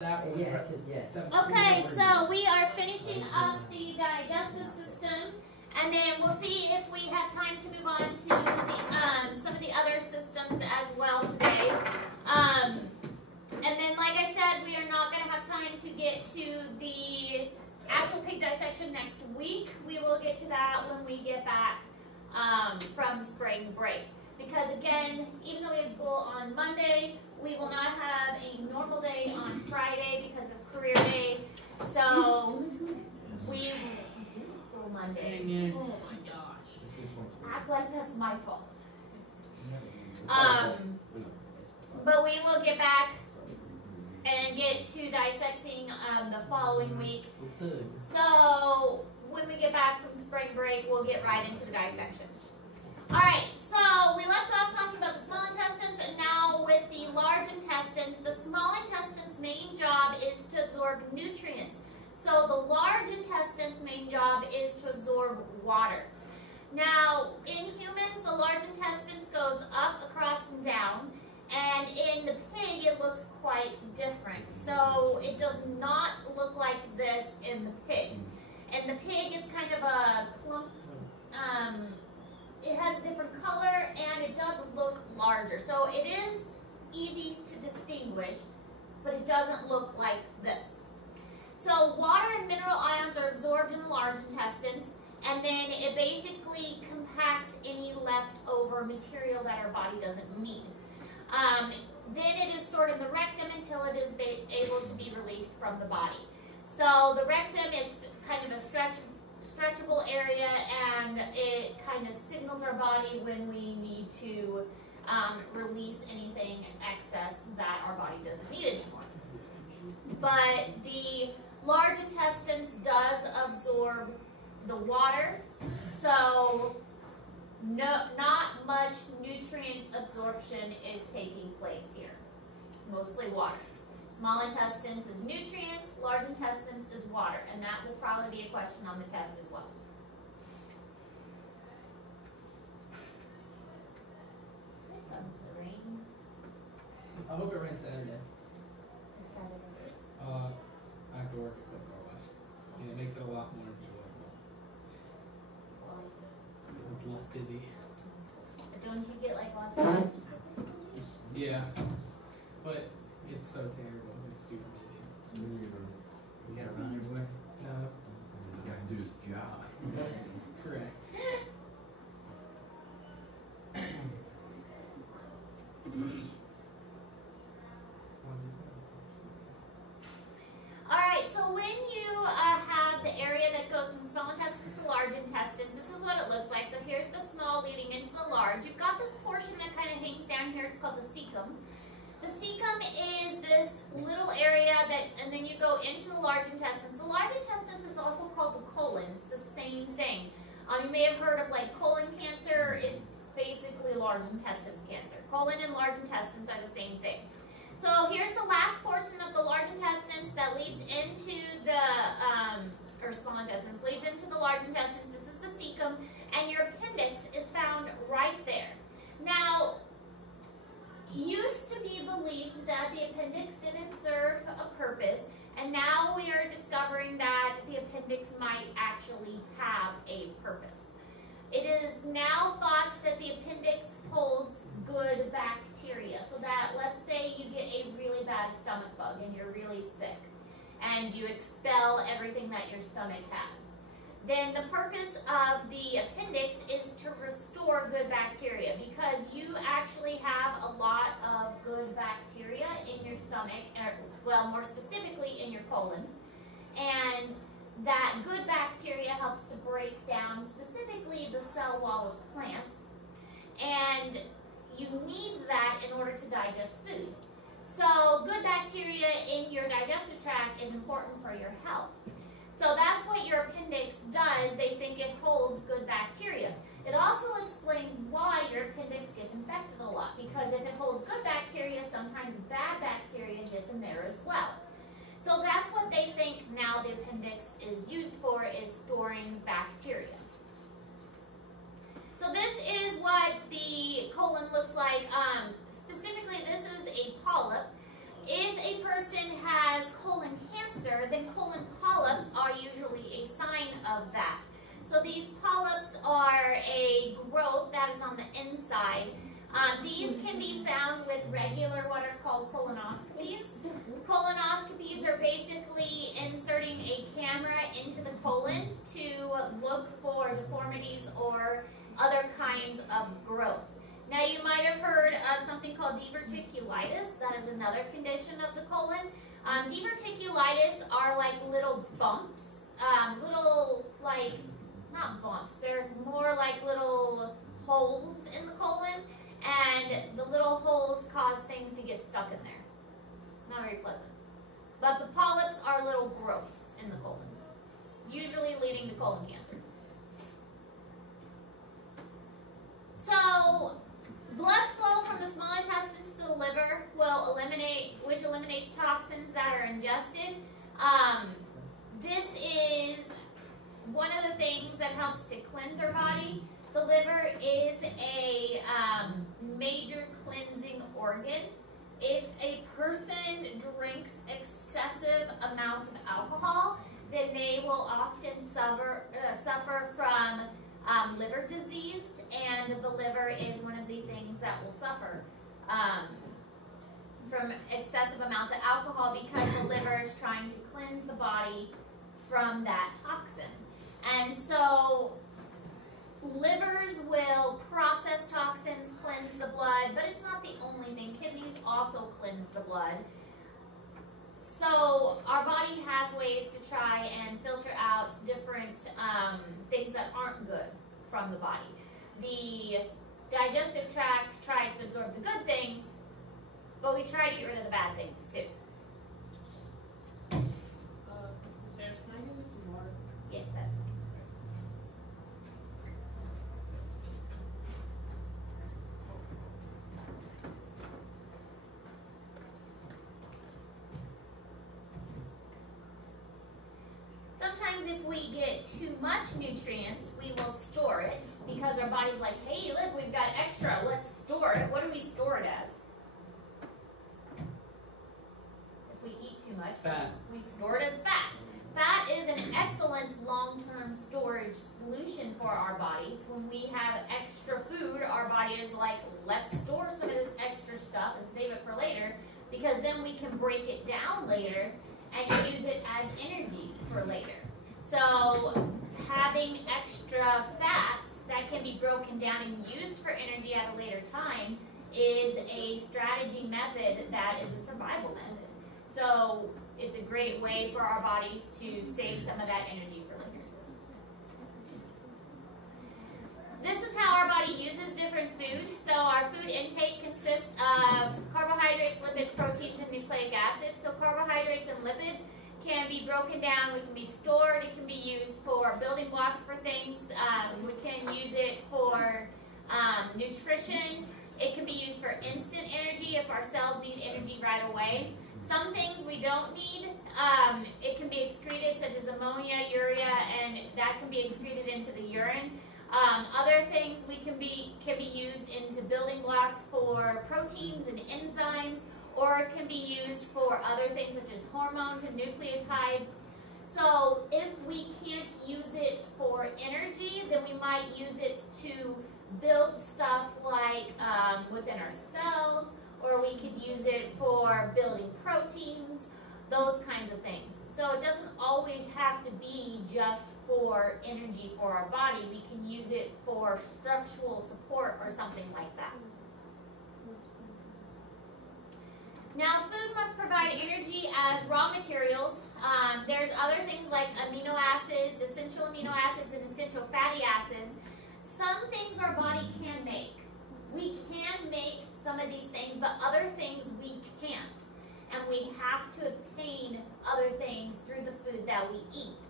Yes. Okay, so we are finishing up the digestive system, and then we'll see if we have time to move on to the, some of the other systems as well today. And then, like I said, we are not going to have time to get to the actual pig dissection next week. We will get to that when we get back from spring break. Because again, even though we have school on Monday, we will not have a normal day on Friday because of career day. So we did school Monday. Oh my gosh. Act like that's my fault. But we will get back and get to dissecting the following week. So when we get back from spring break, we'll get right into the dissection. Alright, so we left off talking about the small intestines, and now with the large intestines, the small intestine's main job is to absorb nutrients. So the large intestine's main job is to absorb water. Now, in humans, the large intestines goes up, across, and down, and in the pig, it looks quite different. So it does not look like this in the pig. In the pig, it's kind of a clumped, it has a different color, and it does look larger. So it is easy to distinguish, but it doesn't look like this. So water and mineral ions are absorbed in the large intestines, and then it basically compacts any leftover material that our body doesn't need. Then it is stored in the rectum until it is able to be released from the body. So the rectum is kind of a stretchable area, and it kind of signals our body when we need to release anything excess that our body doesn't need anymore. But the large intestines does absorb the water, so not much nutrient absorption is taking place here. Mostly water. Small intestines is nutrients, large intestines is water, and that will probably be a question on the test as well. Here comes the rain. I hope it rains Saturday. Is Saturday? I have to work at the car wash, and it makes it a lot more enjoyable Why? because it's less busy. But don't you get like lots of Yeah, but it's so terrible. It's super busy. You gotta run everywhere? No, The guy can do his job. correct. Alright, so when you have the area that goes from small intestines to large intestines, this is what it looks like. So here's the small leading into the large. You've got this portion that kind of hangs down here. It's called the cecum. The cecum is this little area that, and then you go into the large intestines. The large intestines is also called the colon. It's the same thing. You may have heard of like colon cancer. It's basically large intestines cancer. Colon and large intestines are the same thing. So here's the last portion of the large intestines that leads into the, or small intestines, leads into the large intestines. This is the cecum, and your appendix is found right there. Now, used to be believed that the appendix didn't serve a purpose, and now we are discovering that the appendix might actually have a purpose. It is now thought that the appendix holds good bacteria, so that let's say you get a really bad stomach bug and you're really sick, and you expel everything that your stomach has. Then the purpose of the appendix is to restore good bacteria, because you actually have a lot of good bacteria in your stomach, or, well, more specifically in your colon, and that good bacteria helps to break down specifically the cell wall of plants, and you need that in order to digest food. So good bacteria in your digestive tract is important for your health. So that's what your appendix does. They think it holds good bacteria. It also explains why your appendix gets infected a lot, because if it holds good bacteria, sometimes bad bacteria gets in there as well. So that's what they think now the appendix is used for, is storing bacteria. So this is what the colon looks like. Specifically, this is a polyp. if a person has colon cancer, then colon polyps are usually a sign of that. So these polyps are a growth that is on the inside. These can be found with regular what are called colonoscopies. Colonoscopies are basically inserting a camera into the colon to look for deformities or other kinds of growth. Now you might have heard of something called diverticulitis. That is another condition of the colon. Diverticulitis are like little bumps, not bumps, they're more like little holes in the colon, and the little holes cause things to get stuck in there. Not very pleasant. But the polyps are little growths in the colon, usually leading to colon cancer. So, blood flow from the small intestines to the liver which eliminates toxins that are ingested. This is one of the things that helps to cleanse our body. The liver is a major cleansing organ. If a person drinks excessive amounts of alcohol, then they will often suffer from liver disease, and the liver is one of the things that will suffer from excessive amounts of alcohol, because the liver is trying to cleanse the body from that toxin. And so livers will process toxins, cleanse the blood, but it's not the only thing. Kidneys also cleanse the blood. So our body has ways to try and filter out different things that aren't good from the body. The digestive tract tries to absorb the good things, but we try to get rid of the bad things too. Sarah, can I get some water? Yes, that's fine. Sometimes if we get too much nutrients, we will store it, because our body's like, hey, look, we've got extra, let's store it. What do we store it as? If we eat too much, Fat. we store it as fat. Fat is an excellent long-term storage solution for our bodies. When we have extra food, our body is like, let's store some of this extra stuff and save it for later, because then we can break it down later and use it as energy for later. So having extra fat that can be broken down and used for energy at a later time is a strategy method that is a survival method. So it's a great way for our bodies to save some of that energy for later. This is how our body uses different foods. So our food intake consists of carbohydrates, lipids, proteins, and nucleic acids. So carbohydrates and lipids can be broken down, we can be stored, it can be used for building blocks for things, we can use it for nutrition, it can be used for instant energy if our cells need energy right away. Some things we don't need, it can be excreted, such as ammonia, urea, and that can be excreted into the urine. Other things can be used into building blocks for proteins and enzymes, or it can be used for other things such as hormones and nucleotides. So if we can't use it for energy, then we might use it to build stuff like within our cells, or we could use it for building proteins, those kinds of things. So it doesn't always have to be just for energy for our body. We can use it for structural support or something like that. Now, food must provide energy as raw materials. There's other things like amino acids, essential amino acids, and essential fatty acids. Some things our body can make. We can make some of these things, but other things we can't. And we have to obtain other things through the food that we eat.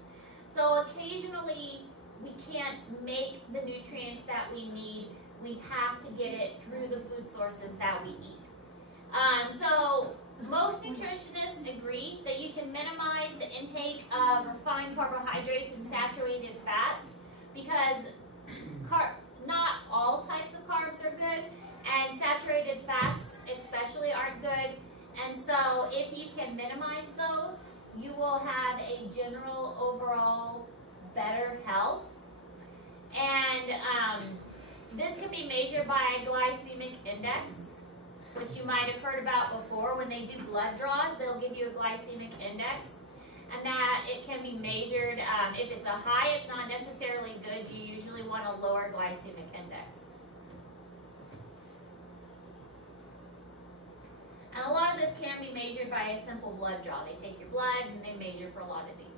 So occasionally, we can't make the nutrients that we need. We have to get it through the food sources that we eat. So most nutritionists agree that you should minimize the intake of refined carbohydrates and saturated fats, because not all types of carbs are good, and saturated fats especially aren't good. And so if you can minimize those, you will have a general overall better health. And this can be measured by glycemic index, which you might have heard about before. When they do blood draws, they'll give you a glycemic index. And that it can be measured, if it's a high, it's not necessarily good. You usually want a lower glycemic index. And a lot of this can be measured by a simple blood draw. They take your blood and they measure for a lot of these things.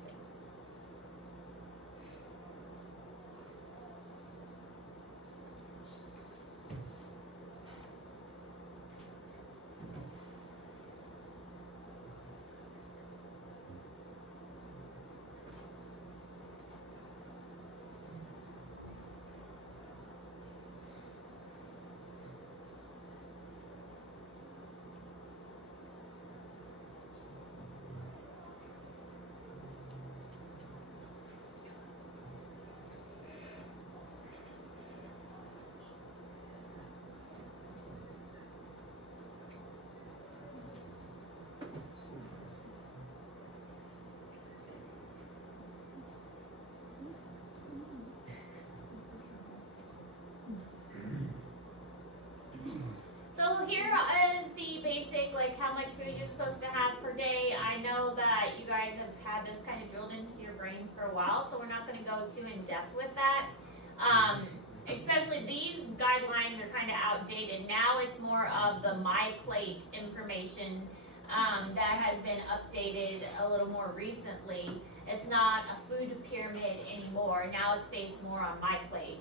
So here is the basic, like how much food you're supposed to have per day. I know that you guys have had this kind of drilled into your brains for a while, so we're not going to go too in depth with that. Especially these guidelines are kind of outdated. Now it's more of the My Plate information that has been updated a little more recently. It's not a food pyramid anymore. Now it's based more on My Plate.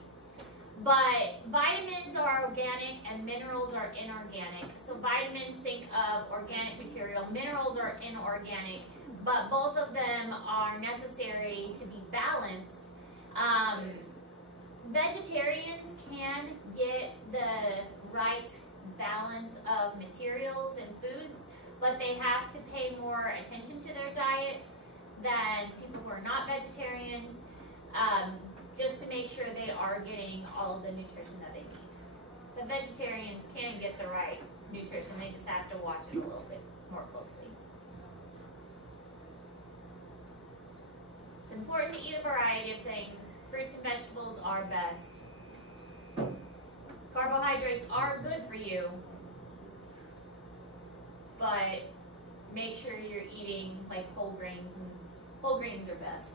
But vitamins are organic and minerals are inorganic. So vitamins, think of organic material. Minerals are inorganic, but both of them are necessary to be balanced. Vegetarians can get the right balance of materials and foods, but they have to pay more attention to their diet than people who are not vegetarians. Just to make sure they are getting all of the nutrition that they need. The vegetarians can get the right nutrition, they just have to watch it a little bit more closely. It's important to eat a variety of things. Fruits and vegetables are best. Carbohydrates are good for you, but make sure you're eating like whole grains, and whole grains are best.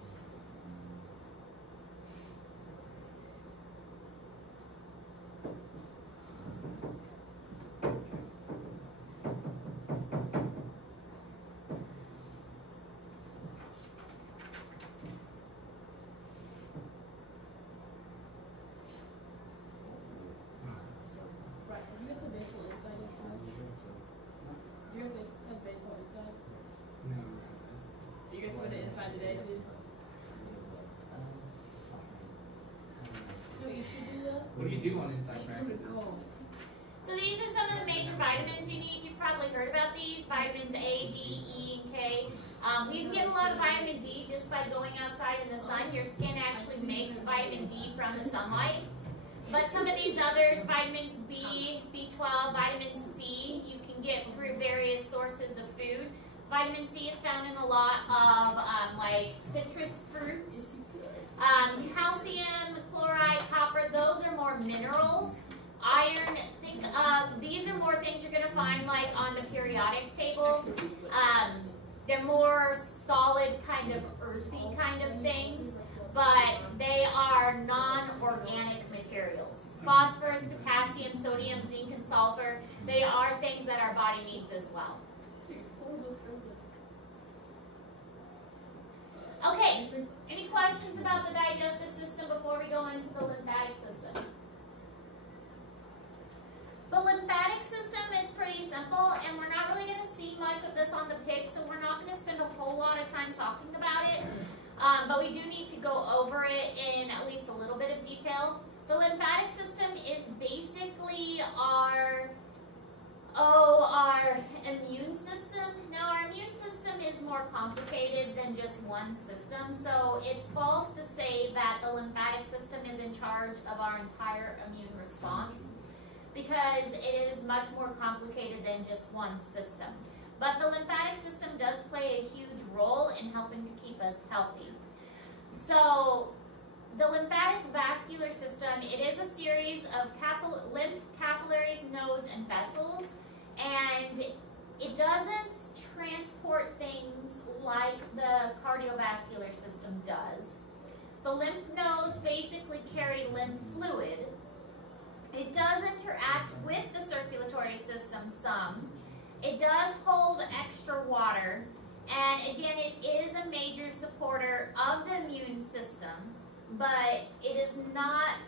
Today too? No, you should do that. What do you do on inside practices? So these are some of the major vitamins you need. You've probably heard about these. Vitamins A, D, E, and K. You can get a lot of vitamin D just by going outside in the sun. Your skin actually makes vitamin D from the sunlight. But some of these others, vitamins B, B12, vitamin C, you can get through various sources of food. Vitamin C is found in a lot of like citrus fruits. Calcium, chloride, copper, those are more minerals. Iron, think of, these are more things you're going to find like on the periodic table. They're more solid kind of earthy kind of things, but they are non-organic materials. Phosphorus, potassium, sodium, zinc, and sulfur, they are things that our body needs as well. Okay, any questions about the digestive system before we go into the lymphatic system? The lymphatic system is pretty simple, and we're not really going to see much of this on the pig, so we're not going to spend a whole lot of time talking about it, but we do need to go over it in at least a little bit of detail. The lymphatic system is basically our immune system. Now, our immune system is more complicated than just one system, so it's false to say that the lymphatic system is in charge of our entire immune response, because it is much more complicated than just one system. But the lymphatic system does play a huge role in helping to keep us healthy. So the lymphatic vascular system, it is a series of lymph capillaries, nodes, and vessels, and it doesn't transport things like the cardiovascular system does. The lymph nodes basically carry lymph fluid. It does interact with the circulatory system some. It does hold extra water, and again, it is a major supporter of the immune system, but it is not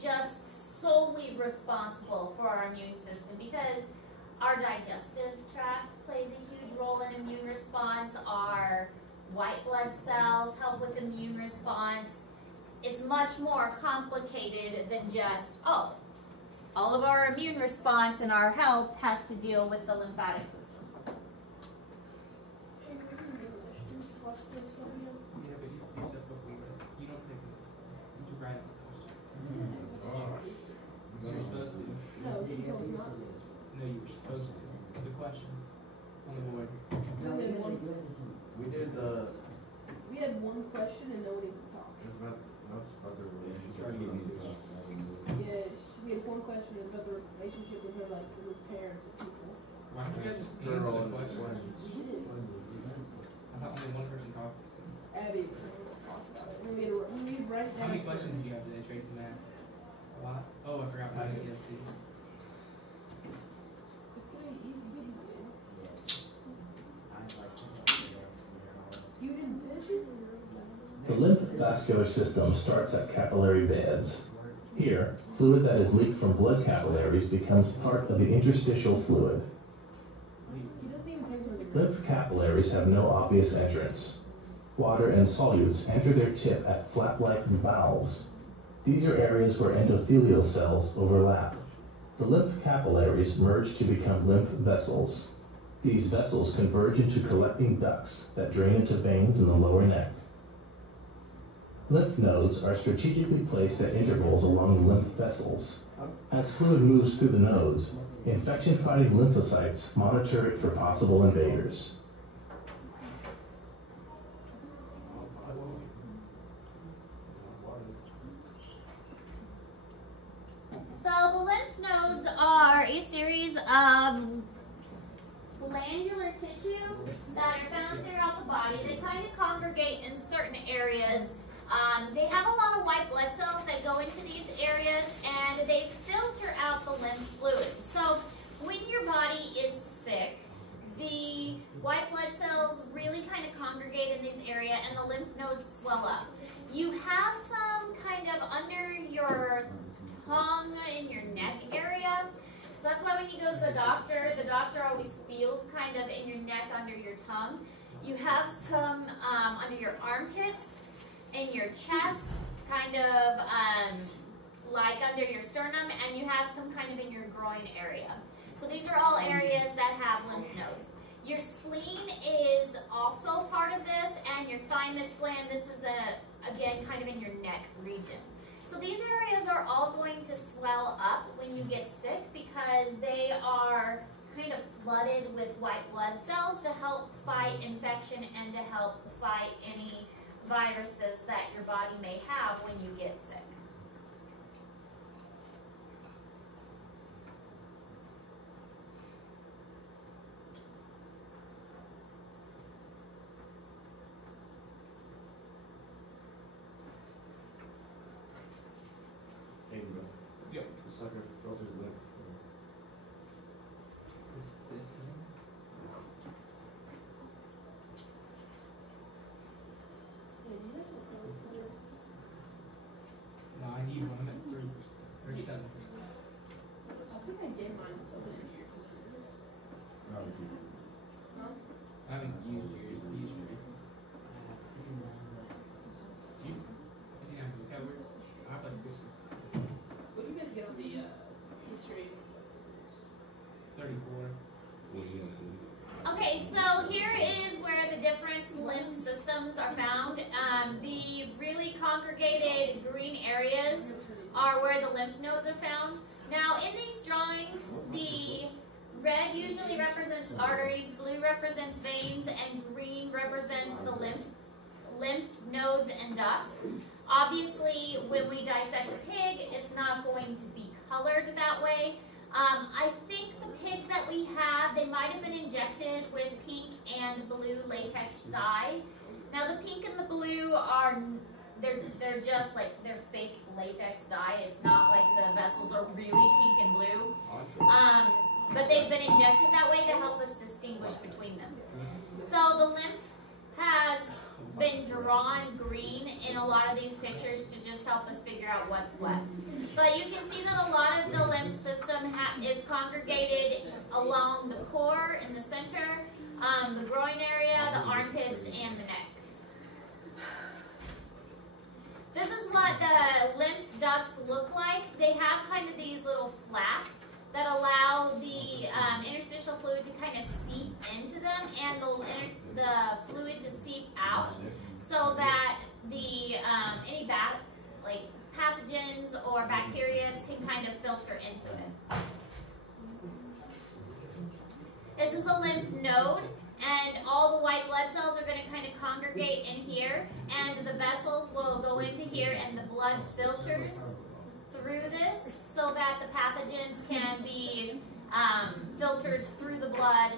just solely responsible for our immune system, because our digestive tract plays a huge role in immune response. Our white blood cells help with immune response. It's much more complicated than just, oh, all of our immune response and our health has to deal with the lymphatic system. Yeah, but you said before, you don't take notes. You write on the question. You're supposed to. No, she told me not to. No, you were supposed to. The questions on the board. We did We had one question and nobody talked. that's about the relationship. Yeah, we had one question about the relationship with her, like with his parents and people. Why don't you guys just answer Girl the and question? friends. I thought only one person talked. Abby talked about it. And we had write How down. many questions did you have today, Tracy, Matt? A lot? Oh, I forgot my ESC. It's gonna be easy peasy. You didn't finish it? The lymphavascular system starts at capillary beds. Here, fluid that is leaked from blood capillaries becomes part of the interstitial fluid. He doesn't even take one of the Lymph capillaries have no obvious entrance. Water and solutes enter their tip at flap-like valves. These are areas where endothelial cells overlap. The lymph capillaries merge to become lymph vessels. These vessels converge into collecting ducts that drain into veins in the lower neck. Lymph nodes are strategically placed at intervals along the lymph vessels. As fluid moves through the nodes, infection-fighting lymphocytes monitor it for possible invaders. So the lymph nodes are a series of glandular tissue that are found throughout the body. They kind of congregate in certain areas. They have a lot of white blood cells that go into these areas, and they filter out the lymph fluid. So when your body is sick, the white blood cells really kind of congregate in this area, and the lymph nodes swell up. You have some kind of under your tongue, in your neck area. So that's why when you go to the doctor always feels kind of in your neck, under your tongue. You have some under your armpits, in your chest, kind of like under your sternum, and you have some kind of in your groin area. So these are all areas that have lymph nodes. Your spleen is also part of this, and your thymus gland, this is again kind of in your neck region. So these areas are all going to swell up when you get sick because they are kind of flooded with white blood cells to help fight infection and to help fight any viruses that your body may have when you get sick. Hey, bro. Yep. The sucker filters lymph. No, I need one. I'm at 3%, 37%. I think I gave mine to someone in here. Huh? I haven't used yours. Do you use Tracy's? Do you? 59 is that weird? I have like 60. What do you guys get on the history? 34. Okay, so here is where the different lymph systems are found. The really congregated green areas are where the lymph nodes are found. Now, in these drawings, the Red usually represents arteries, blue represents veins, and green represents the lymph nodes and ducts. Obviously, when we dissect a pig, it's not going to be colored that way. I think the pigs that we have, they might have been injected with pink and blue latex dye. Now the pink and the blue are, they're just like, they're fake latex dye. It's not like the vessels are really pink and blue. But they've been injected that way to help us distinguish between them. So the lymph has been drawn green in a lot of these pictures to just help us figure out what's what. But you can see that a lot of the lymph system is congregated along the core in the center, the groin area, the armpits, and the neck. This is what the lymph ducts look like. They have kind of these little flaps that allow the interstitial fluid to kind of seep into them and the fluid to seep out, so that the any pathogens or bacteria can kind of filter into it. This is a lymph node, and all the white blood cells are going to kind of congregate in here, and the vessels will go into here, and the blood filters through this so that the pathogens can be filtered through the blood.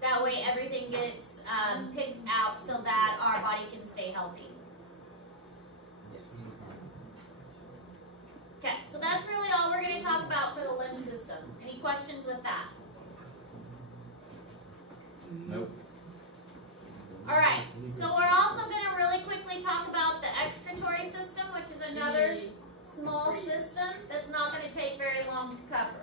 That way everything gets picked out so that our body can stay healthy. Okay, so that's really all we're going to talk about for the lymph system. Any questions with that? Nope. Alright, so we're also going to really quickly talk about the excretory system, which is another small system that's not going to take very long to cover.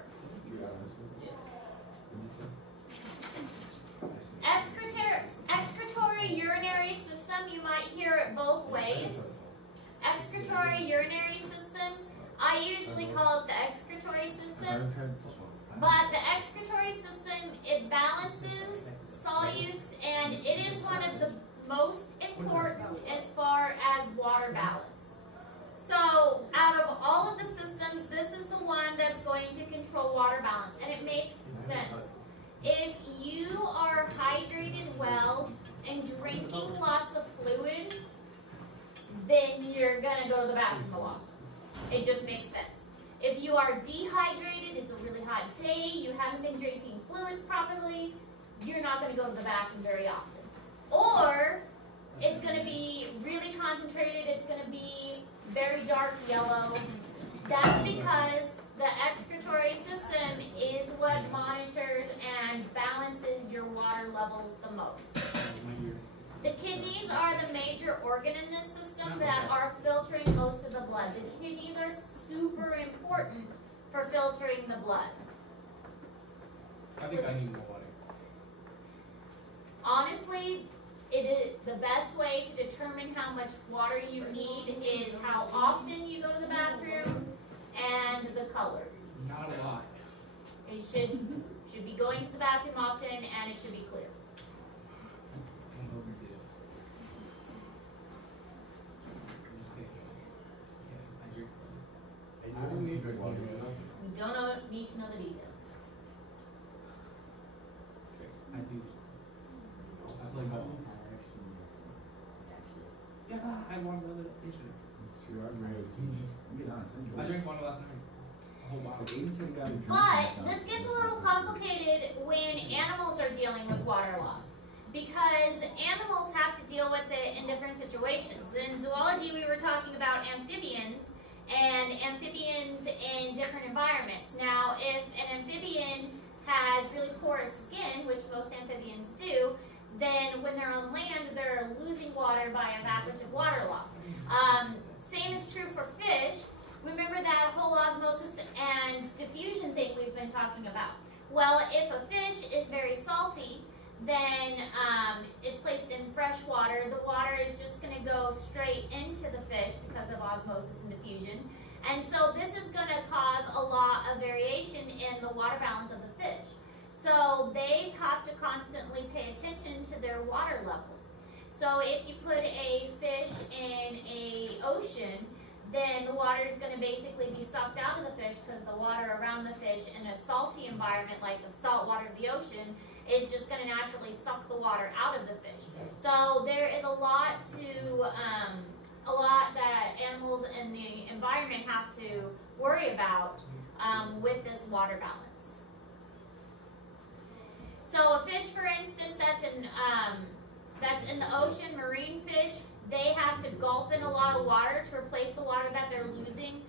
Excretory urinary system, you might hear it both ways. Excretory urinary system, I usually call it the excretory system, but the excretory system, it balances solutes, and it is one of the most important as far as water balance. So out of all of the systems, this is the one that's going to control water balance, and it makes sense. If you are hydrated well and drinking lots of fluid, then you're going to go to the bathroom a lot. It just makes sense. If you are dehydrated, it's a really hot day, you haven't been drinking fluids properly, you're not going to go to the bathroom very often. Or it's going to be really concentrated, it's going to be very dark yellow. That's because the excretory system is what monitors and balances your water levels the most. The kidneys are the major organ in this system that are filtering most of the blood. The kidneys are super important for filtering the blood. I think I need more water. Honestly, it is the best way to determine how much water you need is how often you go to the bathroom and the color. Not a lot. It should be going to the bathroom often, and it should be clear. I don't need good water. We don't need to know the details. I do. I play golf. Yeah, I won the other yesterday. It's true. I'm ready to see. You get honest. I drank one last night. A whole bottle. But this gets a little complicated when animals are dealing with water loss, because animals have to deal with it in different situations. In zoology, we were talking about amphibians and amphibians in different environments. Now, if an amphibian has really porous skin, which most amphibians do, then when they're on land, they're losing water by evaporative water loss. Same is true for fish. Remember that whole osmosis and diffusion thing we've been talking about. Well, if a fish is very salty, then it's placed in fresh water. The water is just going to go straight into the fish because of osmosis and diffusion. And so this is going to cause a lot of variation in the water balance of the fish. So they have to constantly pay attention to their water levels. So if you put a fish in an ocean, then the water is going to basically be sucked out of the fish because the water around the fish in a salty environment like the salt water of the ocean is just going to naturally suck the water out of the fish. So there is a lot that animals in the environment have to worry about with this water balance. So a fish, for instance, that's in the ocean, marine fish, they have to gulp in a lot of water to replace the water that they're losing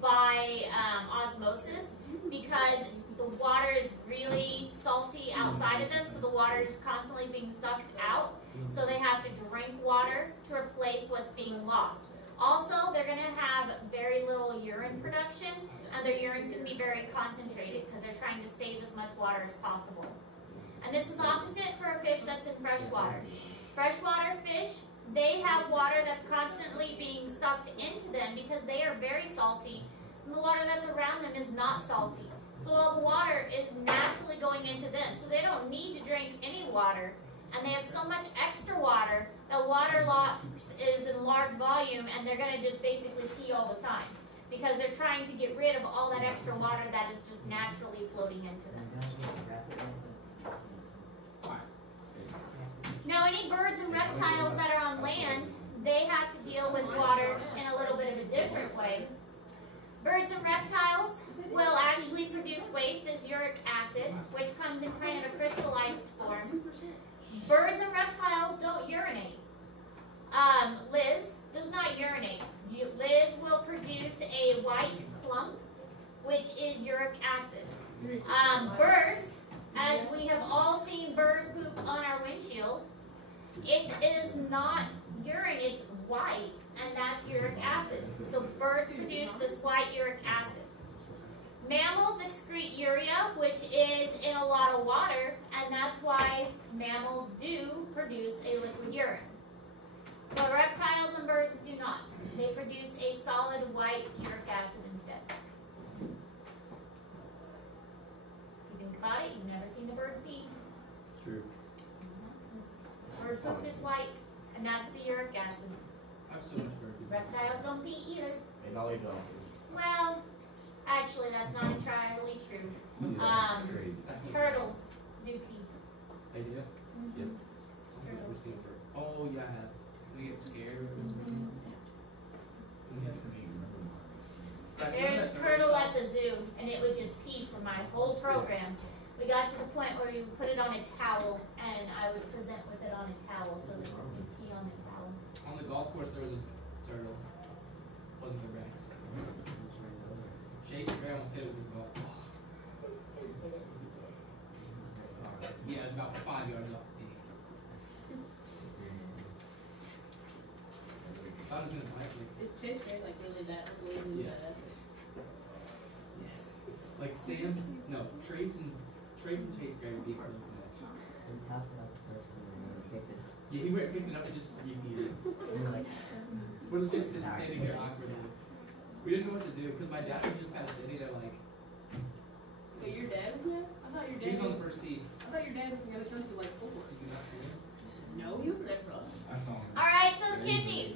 by osmosis, because the water is really salty outside of them, so the water is constantly being sucked out. So they have to drink water to replace what's being lost. Also, they're going to have very little urine production, and their urine is going to be very concentrated because they're trying to save as much water as possible. And this is opposite for a fish that's in freshwater. Freshwater fish, they have water that's constantly being sucked into them because they are very salty, and the water that's around them is not salty. So all the water is naturally going into them, so they don't need to drink any water, and they have so much extra water that water loss is in large volume, and they're going to just basically pee all the time because they're trying to get rid of all that extra water that is just naturally floating into them. Now, any birds and reptiles that are on land, they have to deal with water in a little bit of a different way. Birds and reptiles will actually produce waste as uric acid, which comes in kind of a crystallized form. Birds and reptiles don't urinate. Liz does not urinate. Liz will produce a white clump, which is uric acid. Birds, as we have all seen bird poop on our windshields, it is not urine, it's white, and that's uric acid. So birds produce this white uric acid. Mammals excrete urea, which is in a lot of water, and that's why mammals do produce a liquid urine. But reptiles and birds do not. They produce a solid white uric acid instead. If you think about it, you've never seen a bird pee. It's true. Bird poop is white, and that's the uric acid. I've so much bird poop. Reptiles don't pee either. And all you dolphins. Well, actually, that's not entirely true. That's crazy. Turtles do pee. They do? Mm-hmm. Yep. I've never seen a bird. Oh, yeah. We get scared. There's a turtle at the zoo, and it would just pee for my whole program. We got to the point where you put it on a towel, and I would present with it on a towel so that you could pee on the towel. On the golf course, there was a turtle. Wasn't the Rex. Chase Bear almost hit it with his golf ball. Yeah, it was about 5 yards off the tee. I thought it was gonna bite me. Is Chase Gray like really that ugly? Yes. Yes. Like Sam, no, Trace and Chase Gray would be close to that. Yeah, he picked it up and just UT'd it. We're just standing there awkwardly. We didn't know what to do because my dad was just kind of sitting there like. Wait, your dad was there? I thought your He dad was on the first tee. I thought your dad was gonna come to like 4. Did you not see him? No, he wasn't there for us. I saw him. Alright, so the kidneys.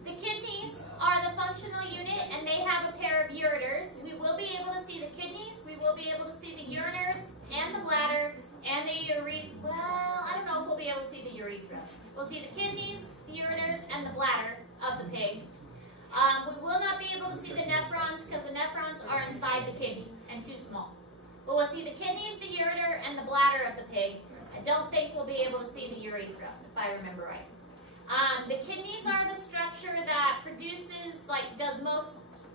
The kidneys are the functional unit, and they have a pair of ureters. We will be able to see the kidneys, we will be able to see the ureters, and the bladder, and the urethra. Well, I don't know if we'll be able to see the urethra. We'll see the kidneys, the ureters, and the bladder of the pig. We will not be able to see the nephrons because the nephrons are inside the kidney and too small. But we'll see the kidneys, the ureter, and the bladder of the pig. I don't think we'll be able to see the urethra, if I remember right. The kidneys are the structure that produces, does most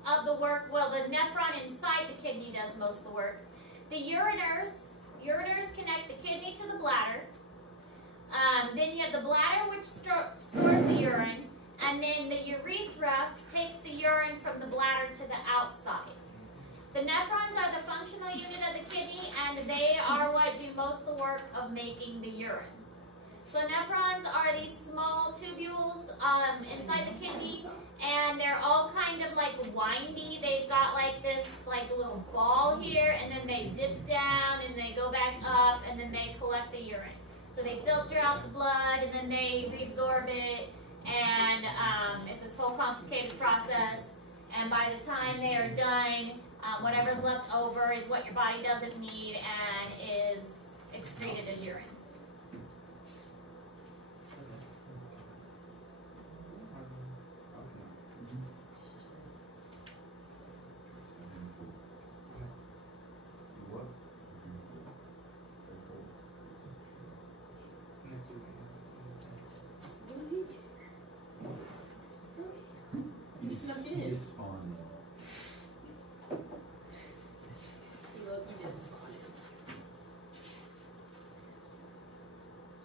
of the work. Well, the nephron inside the kidney does most of the work. The ureters connect the kidney to the bladder. Then you have the bladder, which stores the urine, and then the urethra takes the urine from the bladder to the outside. The nephrons are the functional unit of the kidney, and they are what do most of the work of making the urine. So nephrons are these small tubules inside the kidney, and they're all kind of like windy. They've got like this little ball here, and then they dip down, and they go back up, and then they collect the urine. So they filter out the blood, and then they reabsorb it, and it's this whole complicated process. And by the time they are done, whatever's left over is what your body doesn't need and is excreted as urine. He snuck in. He just spawned in. Look, he didn't spawn in.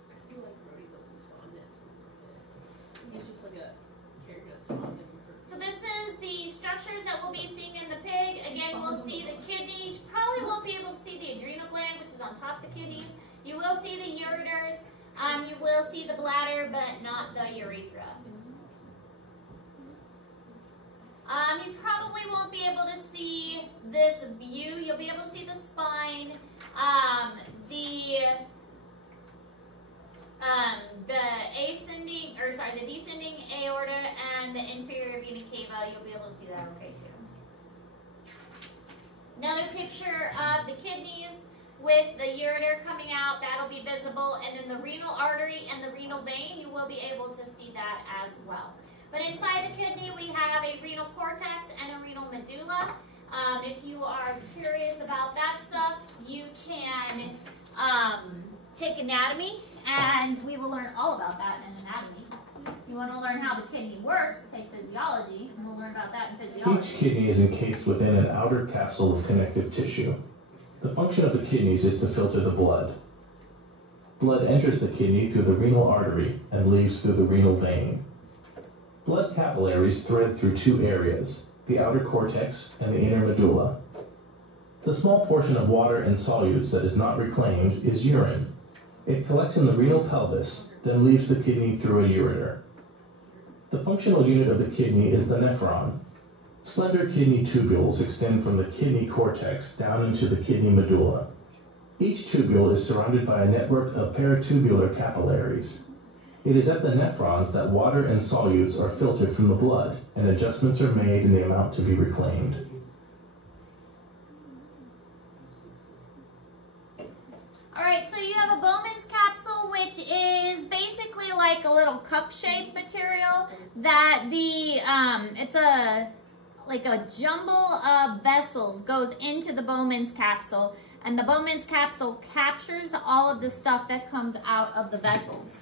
I feel like Brody doesn't spawn in. He's just like a character that spawns in for. So this is the structures that we'll be seeing in the pig. Again, we'll see the kidneys. Probably won't be able to see the adrenal gland, which is on top of the kidneys. You will see the ureters. You will see the bladder, but not the urethra. You probably won't be able to see this view. You'll be able to see the spine, the descending aorta, and the inferior vena cava. You'll be able to see that okay too. Another picture of the kidneys with the ureter coming out. That'll be visible, and then the renal artery and the renal vein. You will be able to see that as well. But inside the kidney, we have a renal cortex and a renal medulla. If you are curious about that stuff, you can take anatomy, and we will learn all about that in anatomy. If you want to learn how the kidney works, take physiology, and we'll learn about that in physiology. Each kidney is encased within an outer capsule of connective tissue. The function of the kidneys is to filter the blood. Blood enters the kidney through the renal artery and leaves through the renal vein. Blood capillaries thread through two areas, the outer cortex and the inner medulla. The small portion of water and solutes that is not reclaimed is urine. It collects in the renal pelvis, then leaves the kidney through a ureter. The functional unit of the kidney is the nephron. Slender kidney tubules extend from the kidney cortex down into the kidney medulla. Each tubule is surrounded by a network of peritubular capillaries. It is at the nephrons that water and solutes are filtered from the blood, and adjustments are made in the amount to be reclaimed. Alright, so you have a Bowman's capsule, which is basically like a little cup-shaped material that it's like a jumble of vessels goes into the Bowman's capsule, and the Bowman's capsule captures all of the stuff that comes out of the vessels.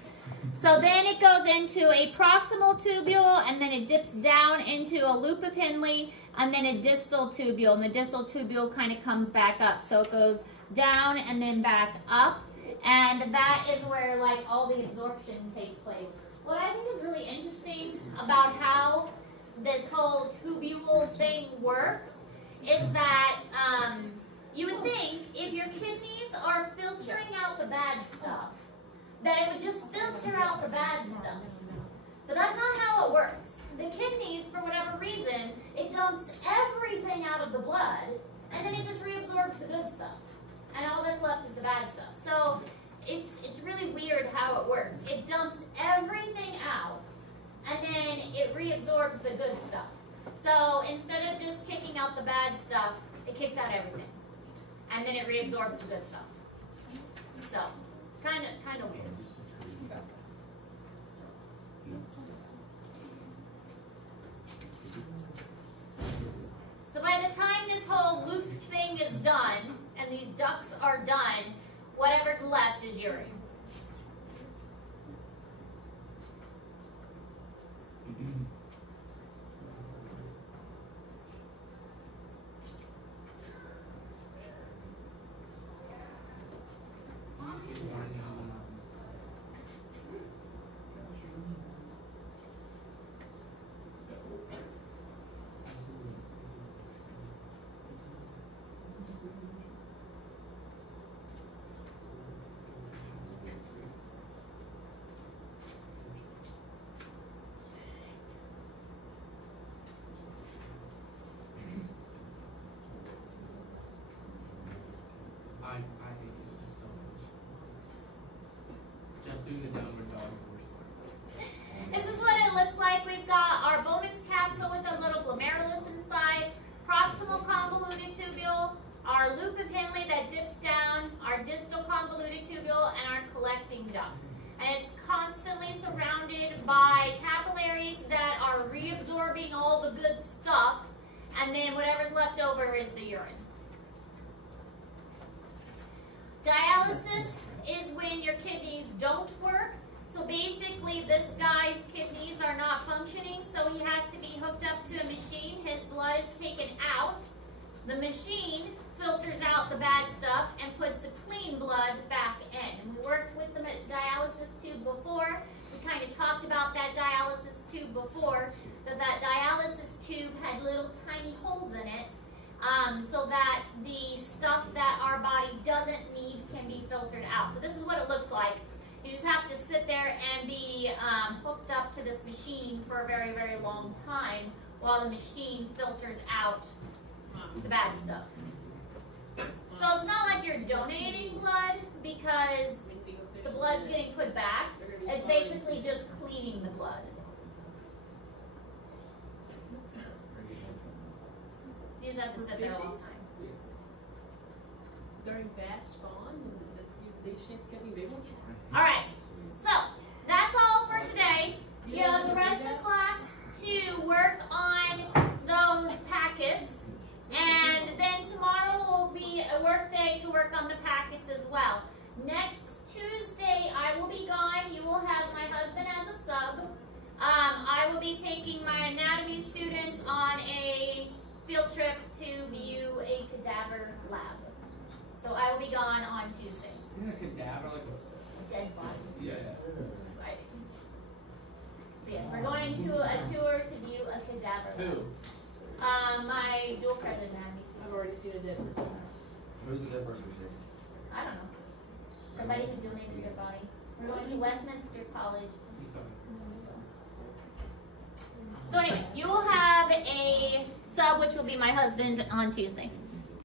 So then it goes into a proximal tubule, and then it dips down into a loop of Henle, and then a distal tubule, and the distal tubule kind of comes back up. So it goes down and then back up, and that is where like all the absorption takes place. What I think is really interesting about how this whole tubule thing works is that you would think if your kidneys are filtering out the bad stuff, that it would just filter out the bad stuff. But that's not how it works. The kidneys, for whatever reason, it dumps everything out of the blood, and then it just reabsorbs the good stuff. And all that's left is the bad stuff. So it's really weird how it works. It dumps everything out, and then it reabsorbs the good stuff. So instead of just kicking out the bad stuff, it kicks out everything. And then it reabsorbs the good stuff. So, kind of weird. So by the time this whole loop thing is done, and these ducts are done, whatever's left is urine. and then whatever's left over is the urine. Dialysis is when your kidneys don't work. So basically this guy's kidneys are not functioning, so he has to be hooked up to a machine. His blood is taken out. The machine filters out the bad stuff and puts the clean blood back in. And we worked with the dialysis tube before. We kind of talked about that dialysis tube before, that dialysis tube had little tiny holes in it, so that the stuff that our body doesn't need can be filtered out. So this is what it looks like. You just have to sit there and be hooked up to this machine for a very, very long time while the machine filters out the bad stuff. So it's not like you're donating blood because the blood's getting put back. It's basically just cleaning the blood. You just have to sit there a long time. During bass spawn, the chance of catching big ones? All right, so that's all for today. You have the rest of the class to work on those packets, and then tomorrow will be a work day to work on the packets as well. Next Tuesday, I will be gone. You will have my husband as a sub. I will be taking my anatomy students on a field trip to view a cadaver lab. So I will be gone on Tuesday. Cadaver, like a Dead body. yeah. Exciting. So yes, we're going to a tour to view a cadaver lab. Who? My dual credit anatomy I've student. already seen a dead person. Who's the dead person saying? I don't know. Somebody who donated their body. We're going to Westminster College. He's talking. So anyway, you will have a sub, which will be my husband, on Tuesday.